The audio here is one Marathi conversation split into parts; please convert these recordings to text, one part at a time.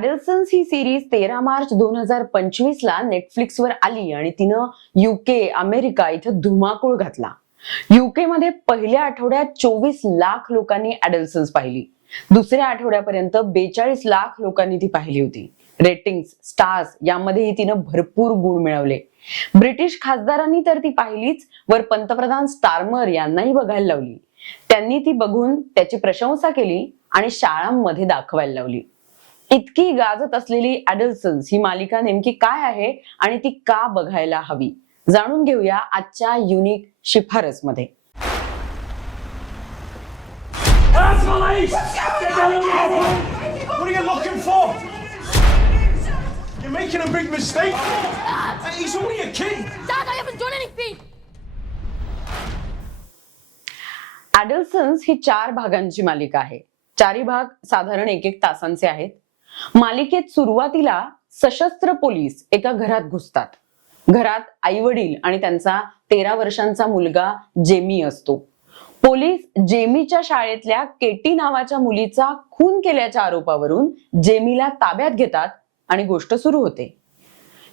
ऍडल्सन्स ही सिरीज तेरा मार्च दोन हजार पंचवीस ला नेटफ्लिक्सवर आली आणि तिनं युके अमेरिका इथं धुमाकूळ घातला. युके मध्ये पहिल्या आठवड्यात चोवीस लाख लोकांनी ऍडल्सन्स पाहिली. दुसऱ्या आठवड्यापर्यंत बेचाळीस लाख लोकांनी ती पाहिली होती. रेटिंग्स स्टार्स यामध्येही तिनं भरपूर गुण मिळवले. ब्रिटिश खासदारांनी तर ती पाहिलीच वर पंतप्रधान स्टार्मर यांनाही बघायला लावली. त्यांनी ती बघून त्याची प्रशंसा केली आणि शाळांमध्ये दाखवायला लावली. इतकी गाजत असलेली अॅडल्सन्स ही मालिका नेमकी काय आहे आणि ती का बघायला हवी? जाणून घेऊया आजच्या युनिक शिफारसमध्ये अॅडल्सन्स ही चार भागांची मालिका आहे. चारी भाग साधारण एक एक तासांचे आहेत. मालिकेत सुरुवातीला सशस्त्र पोलीस एका घरात घुसतात. घरात आई वडील आणि त्यांचा तेरा वर्षांचा मुलगा जेमी असतो. पोलीस जेमीच्या शाळेतल्या केटी नावाच्या मुलीचा खून केल्याच्या आरोपावरून जेमीला ताब्यात घेतात आणि गोष्ट सुरू होते.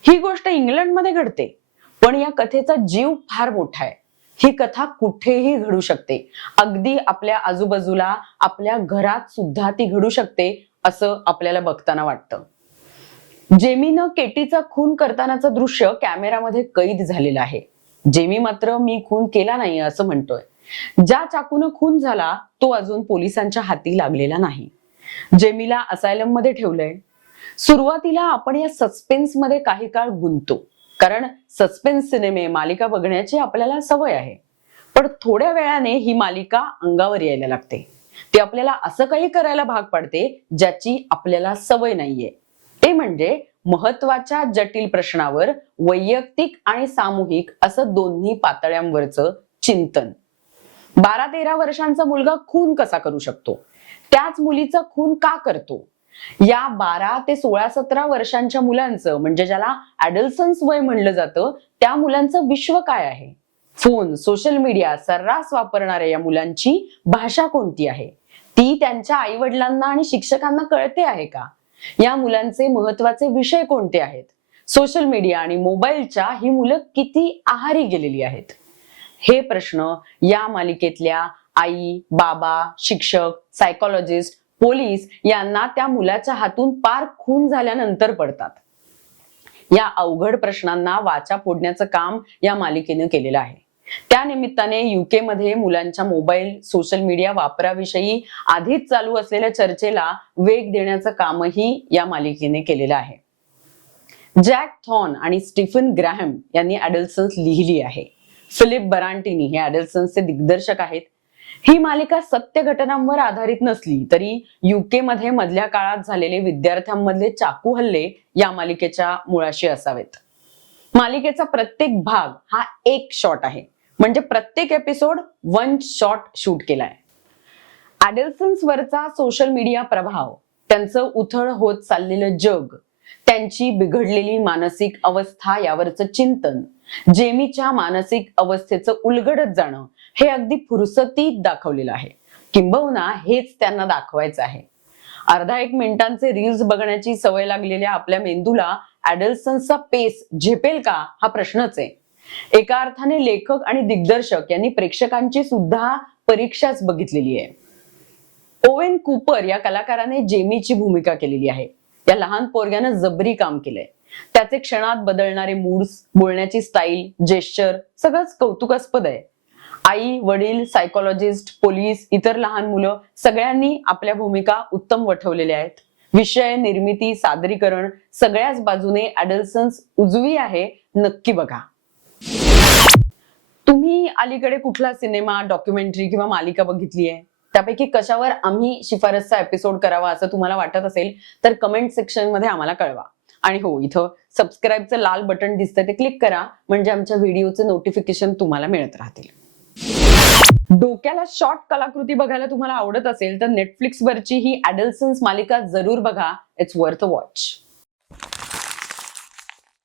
ही गोष्ट इंग्लंडमध्ये घडते पण या कथेचा जीव फार मोठा आहे. ही कथा कुठेही घडू शकते. अगदी आपल्या आजूबाजूला आपल्या घरात सुद्धा ती घडू शकते असं आपल्याला बघताना वाटतं. जेमीनं केटीचा खून करतानाचं दृश्य कॅमेरामध्ये कैद झालेलं आहे. जेमी मात्र मी खून केला नाही असं म्हणतोय. ज्या चाकून खून झाला तो अजून पोलिसांच्या हाती लागलेला नाही. जेमीला असायलममध्ये ठेवलंय. सुरुवातीला आपण या सस्पेन्समध्ये काही काळ गुंतो. कारण सस्पेन्स सिनेमे मालिका बघण्याची आपल्याला सवय आहे. पण थोड्या वेळाने ही मालिका अंगावर यायला लागते. ते आपल्याला असं काही करायला भाग पाडते ज्याची आपल्याला सवय नाहीये. ते म्हणजे महत्त्वाच्या जटिल प्रश्नावर वैयक्तिक आणि सामूहिक असं दोन्ही पातळ्यांवरचं चिंतन. बारा तेरा वर्षांचा मुलगा खून कसा करू शकतो? त्याच मुलीचा खून का करतो? या बारा ते सोळा सतरा वर्षांच्या मुलांचं म्हणजे ज्याला ऍडल्सन्स वय म्हणलं जातं त्या मुलांचं विश्व काय आहे? फोन सोशल मीडिया सर्रास वापरणाऱ्या या मुलांची भाषा कोणती आहे? ती त्यांच्या आई वडिलांना आणि शिक्षकांना कळते आहे का? या मुलांचे महत्त्वाचे विषय कोणते आहेत? सोशल मीडिया आणि मोबाईलच्या ही मुलं किती आहारी गेलेली आहेत? हे प्रश्न या मालिकेतल्या आई बाबा शिक्षक सायकोलॉजिस्ट पोलीस यांना त्या मुलाच्या हातून पार खून झाल्यानंतर पडतात. या अवघड प्रश्नांना वाचा फोडण्याचं काम या मालिकेनं केलेलं आहे. त्यानिमित्ताने युकेमध्ये मध्ये मुलांच्या मोबाईल सोशल मीडिया वापराविषयी आधीच चालू असलेल्या चर्चेला वेग देण्याचं कामही या मालिकेने केलेलं आहे. जॅक थॉन आणि स्टीफन ग्रॅहम यांनी ऍडल्सन्स लिहिली आहे. फिलिप बरांटिनी हे ऍडल्सन्सचे दिग्दर्शक आहेत. ही मालिका सत्य घटनांवर आधारित नसली तरी युके मध्ये मधल्या काळात झालेले विद्यार्थ्यांमधले चाकू हल्ले या मालिकेच्या मुळाशी असावेत. मालिकेचा प्रत्येक भाग हा एक शॉट आहे. म्हणजे प्रत्येक एपिसोड वन शॉट शूट केलाय. ऍडल्सन्स वरचा सोशल मीडिया प्रभाव त्यांचं उथळ होत चाललेलं जग त्यांची बिघडलेली मानसिक अवस्था यावरचं चिंतन जेमीच्या मानसिक अवस्थेचं उलगडत जाणं हे अगदी फुरसतीत दाखवलेलं आहे. किंबहुना हेच त्यांना दाखवायचं आहे. अर्धा एक मिनिटांचे रील्स बघण्याची सवय लागलेल्या आपल्या मेंदूला ऍडल्सन्सचा पेस झेपेल का? हा प्रश्नच आहे. एका अर्थाने लेखक आणि दिग्दर्शक यांनी प्रेक्षकांची सुद्धा परीक्षाच बघितलेली आहे. ओवेन कुपर या कलाकाराने जेमीची भूमिका केलेली आहे. या लहान पोरग्यानं जबरी काम केलंय. त्याचे क्षणात बदलणारे मूड्स बोलण्याची स्टाईल जेस्चर सगळंच कौतुकास्पद आहे. आई वडील सायकोलॉजिस्ट पोलीस इतर लहान मुलं सगळ्यांनी आपल्या भूमिका उत्तम वठवलेल्या आहेत. विषय निर्मिती सादरीकरण सगळ्याच बाजूने ऍडल्सन्स उजवी आहे नक्की बघा. अलीकडे कुठला सिनेमा डॉक्युमेंटरी किंवा मालिका बघितली आहे त्यापैकी कशावर आम्ही शिफारसचा एपिसोड करावा असं तुम्हाला वाटत असेल तर कमेंट सेक्शनमध्ये आम्हाला कळवा. आणि हो इथं सबस्क्राईबचं लाल बटन दिसतंय ते क्लिक करा म्हणजे आमच्या व्हिडिओचे नोटिफिकेशन तुम्हाला मिळत राहतील. डोक्याला शॉर्ट कलाकृती बघायला तुम्हाला आवडत असेल तर नेटफ्लिक्स वरची ही ऍडल्सन्स मालिका जरूर बघा. It's worth watch